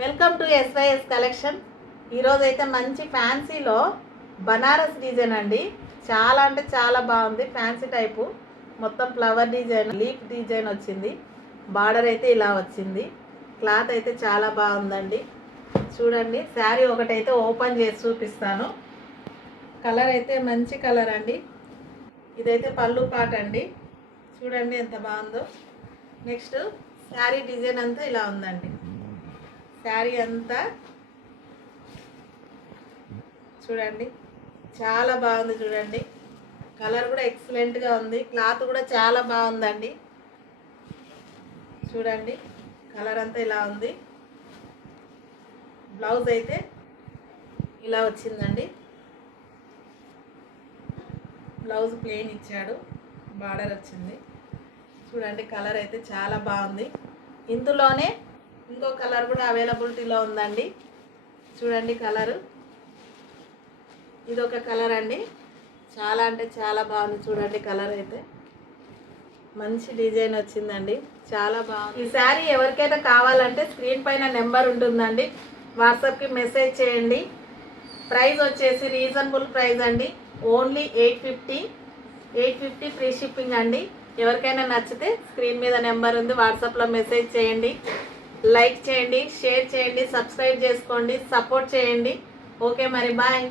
Welcome to SYS collection. ఈరోజు అయితే మంచి ఫ్యాన్సీలో బనారస్ డిజైన్ అండి. చాలా అంటే చాలా బాగుంది. ఫ్యాన్సీ టైపు మొత్తం ఫ్లవర్ డిజైన్, లీఫ్ డిజైన్ వచ్చింది. బార్డర్ అయితే ఇలా వచ్చింది. క్లాత్ అయితే చాలా బాగుందండి. చూడండి, శారీ ఒకటైతే ఓపెన్ చేసి చూపిస్తాను. కలర్ అయితే మంచి కలర్ అండి. ఇదైతే పళ్ళు పాట అండి. చూడండి ఎంత బాగుందో. నెక్స్ట్ శారీ డిజైన్ అంతా ఇలా ఉందండి. శారీ అంతా చూడండి, చాలా బాగుంది. చూడండి, కలర్ కూడా ఎక్సలెంట్గా ఉంది. క్లాత్ కూడా చాలా బాగుందండి. చూడండి, కలర్ అంతా ఇలా ఉంది. బ్లౌజ్ అయితే ఇలా వచ్చిందండి. బ్లౌజ్ ప్లెయిన్ ఇచ్చాడు, బార్డర్ వచ్చింది. చూడండి, కలర్ అయితే చాలా బాగుంది. ఇందులోనే ఇంకో కలర్ కూడా అవైలబిలిటీలో ఉందండి. చూడండి, కలరు ఇదొక కలర్ అండి. చాలా అంటే చాలా బాగుంది. చూడండి, కలర్ అయితే మంచి డిజైన్ వచ్చిందండి. చాలా బాగుంది. ఈ శారీ ఎవరికైనా కావాలంటే స్క్రీన్ పైన నెంబర్ ఉంటుందండి, వాట్సాప్కి మెసేజ్ చేయండి. ప్రైస్ వచ్చేసి రీజనబుల్ ప్రైస్ అండి. ఓన్లీ 850 ఫ్రీ షిప్పింగ్ అండి. ఎవరికైనా నచ్చితే స్క్రీన్ మీద నెంబర్ ఉంది, వాట్సాప్లో మెసేజ్ చేయండి. లైక్ చేయండి, షేర్ చేయండి, సబ్స్క్రైబ్ చేసుకోండి, సపోర్ట్ చేయండి. ఓకే మరి, బాయ్.